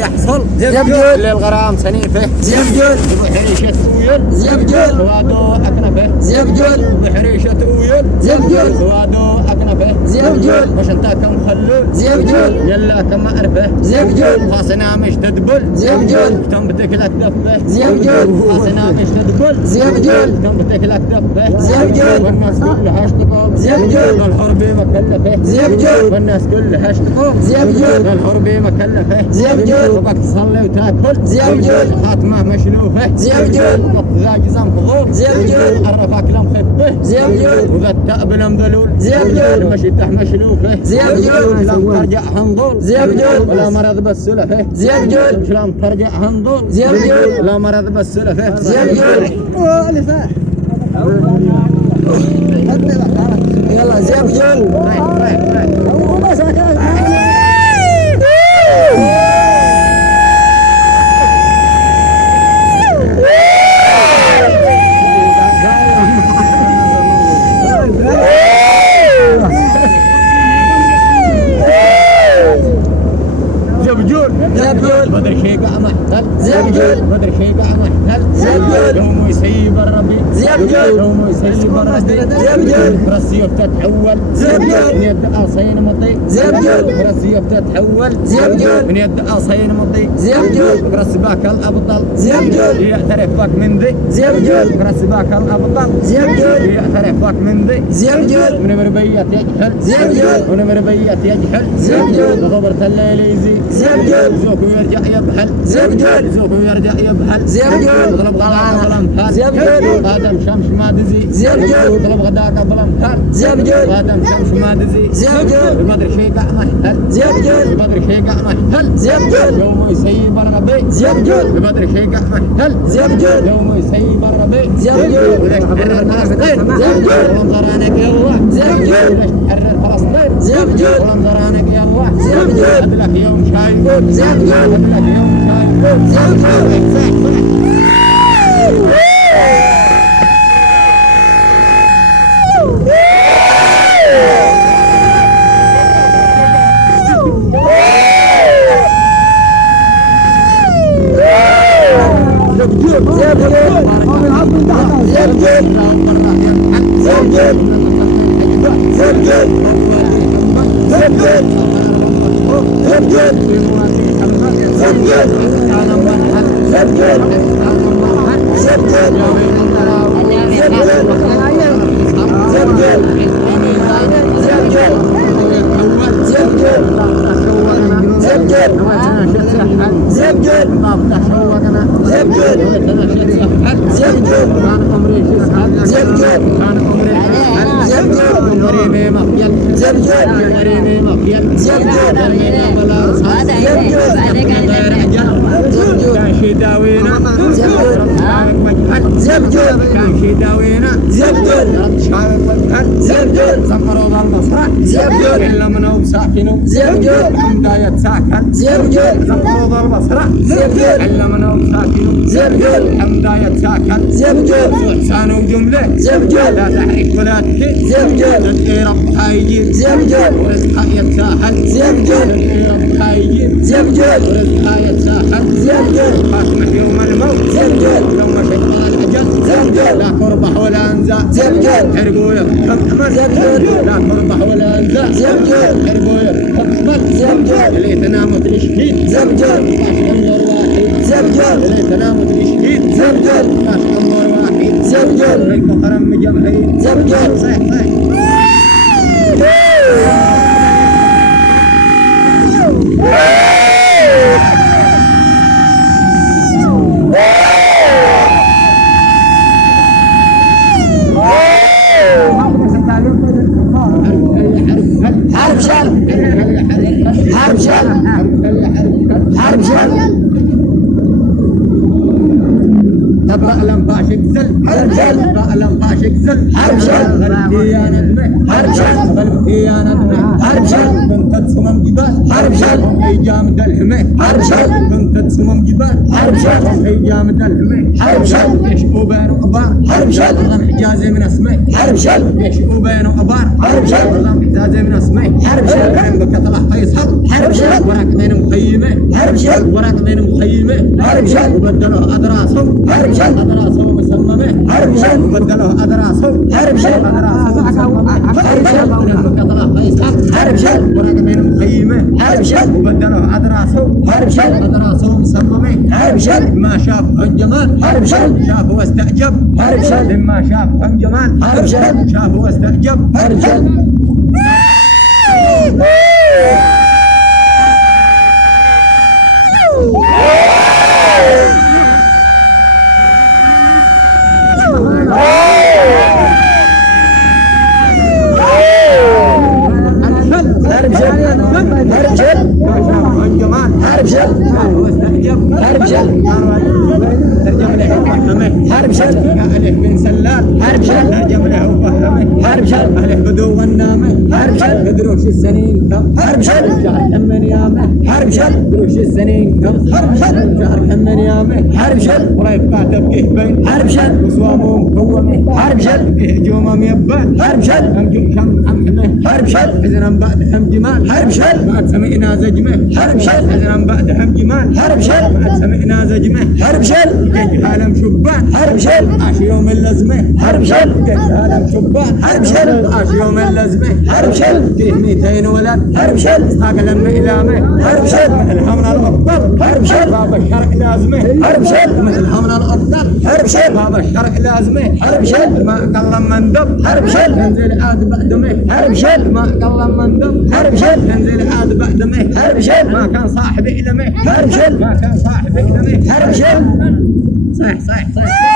يحصل زبجول اللي الغرام سنيفه زبجول بحريشة أويل زبجول سوادو أكنفه زبجول بحريشة أويل زبجول سوادو أكنفه زبجول مش انت كم خلول زبجول يلا كم أعرفه زبجول خاصنا مش تدبل زبجول كم بتكلك دفه زبجول خاصنا مش تدبل زبجول كم بتكلك دفه زبجول والناس كلها اشتقوا زبجول الحربي مكلفه زبجول والناس كلها اشتقوا زبجول الحربي مكلفه زبجول وقت تصلي وتاكل زبجول خاتمه مشلوفه زبجول وقت ذا جزم خضوب زبجول عرفك لم خفه زبجول وذا التأب لم ذلول زبجول مشي تح مشلوفه زبجول لم ترجع هنظول زبجول ولا مرض بالسلفه زبجول لم ترجع هنظول زبجول لا مرض بالسلفه زبجول يلا زبجول زبجول زبجول بدر شيء قام محتل زبجول بدر شيء قام محتل زبجول يوم يسيب الربي زبجول يوم يسيب الربي زبجول رسيف تتحول زبجول من يد قاصين مطي زبجول رسيف تتحول زبجول من يد قاصين مطي زبجول رسباك الابطال زبجول يعترف بك من ذي زبجول رسباك الابطال زبجول يعترف بك من ذي زبجول من مربية يجحل زبجول من مربية يجحل زبجول غبرت الليل يزيد زبجول زوكو يرجع يبحل زبجول زوكو يرجع يبحل زبجول طلب غدا قبل امثال زبجول ادم شمس ما دزي زبجول طلب غدا قبل امثال زبجول ادم شمس ما دزي زبجول بدر شيء قاع محتل زبجول بدر شيء قاع محتل زبجول يوم يسيب الربيع زبجول بدر شيء قاع محتل زبجول يوم يسيب الربيع زبجول وليش تحرر فلسطين زبجول وانظرانك يا الله زبجول وليش تحرر فلسطين زبجول وانظرانك يا الله زبجول ادلك يوم شايفون زبجول ادلك يوم شايفون زبجول زبجول زبجول زبجول زبجول زبجول زبجول زبجول زبجول زبجول كان شي داوينا زبجول كان شي داوينا زبجول شارك وجهك زبجول زمروا بالمصرع زبجول إلا منهم ساكنوا زبجول حمداية ساكن زبجول زمروا بالمصرع زبجول إلا منهم ساكنوا زبجول حمداية ساكن زبجول إحسان وجملة زبجول لا تحرك ولا تكي زبجول تلقي ربها يجيب زبجول ورزقها يتساهل زبجول تلقي ربها يجيب زبجول ورزقها يتساهل زبجول خاتمة يوم الموت زبجول يوم شق الأجل زبجول لا كربح ولا انزع زبجول حرقوا يفهم أمل زبجول لا كربح ولا انزع زبجول حرقوا يفهم أمل زبجول اللي تنام تشهيد زبجول انظر واحد زبجول اللي تنام تشهيد زبجول انظر واحد زبجول من كفر مجمعين زبجول صيح صيح حرب شل حرب شل حرب شل بألم باشك زل هرجل بألم باشك زل هرجل غلبتي يا ندمه هرجل غلبتي يا ندمه هرجل كنت تصمم جبال هرجل هي جامد الهمه هرجل كنت تصمم جبال هرجل هي جامد الهمه هرجل يشقوا بين وأبار هرجل والله حجازي من اسمه هرجل يشقوا بين وأبار هرجل والله حجازي من اسمه هرجل كان بك طلع فيصل هرجل وراك بين مخيمه هرجل وراك بين مخيمه هرجل وبدلوه أدراسهم هرجل أدراسهم مسممه هرجل وبدلوه أدراسهم هرجل أدراسهم مسممه هرجل كان بك طلع فيصل هرجل وراك بين مخيمه هرجل وبدلوه أدراسهم هرجل أدراسهم مسممه هرجل ما شاف الجمال هرجل شاف واستعجب هرجل لما شاف الجمال هرجل شاف واستعجب هرجل هرجل هرجل ما شاف الجمال هرجل شاف واستعجب هرجل ترجم له وفهمه هرجل أهله بن سلال هرجل ترجم له وفهمه هرجل أهله بدو والنامه هرجل قدروش السنين كم هرجل شهر كم من يامه هرجل قدروش السنين كم هرجل شهر كم من يامه هرجل ورايف كاتب كيه بين هرجل وسوامه مكومه هرجل كيه جومه ميبان هرجل هم جو كم حمه هرجل إذن بعد هم جمال هرجل بعد سمعنا زجمه هرجل إذن بعد هم جمال هرجل بعد سمعنا زجمه هرجل جيت عالم شبان هرجل عاش يوم اللزمه هرجل جيت عالم شبان هرجل عاش يوم اللزمه هرجل فيه 200 ولد هرجل استاق لما إلامه هرجل الحمنا الأفضل هرجل باب الشرع لازمه هرجل الحمنا الأفضل هرجل باب الشرع لازمه هرجل ما قل من دم هرجل تنزل عاد بعدمه هرجل ما قل من دم هرجل تنزل عاد بعدمه هرجل ما كان صاحب علمه هرجل ما كان صاحب علمه هرجل صح صح صح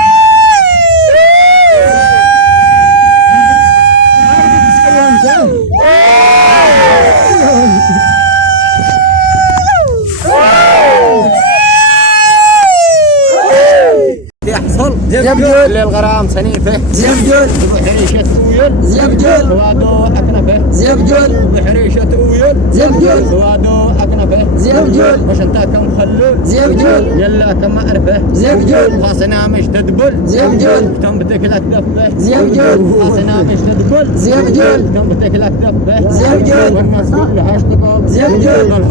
يحصل زبجول للغرام سنيفه زبجول بحريشة ويل زبجول سوادو أكنفه زبجول بحريشة ويل زبجول سوادو أكنفه زبجول مش انت كم خلول زبجول يلا كم أعرفه زبجول خاصنا مش تدبل زبجول كم بتكلك دفه زبجول خاصنا مش تدبل زبجول كم بتكلك دفه زبجول والناس كلها اشتغل زبجول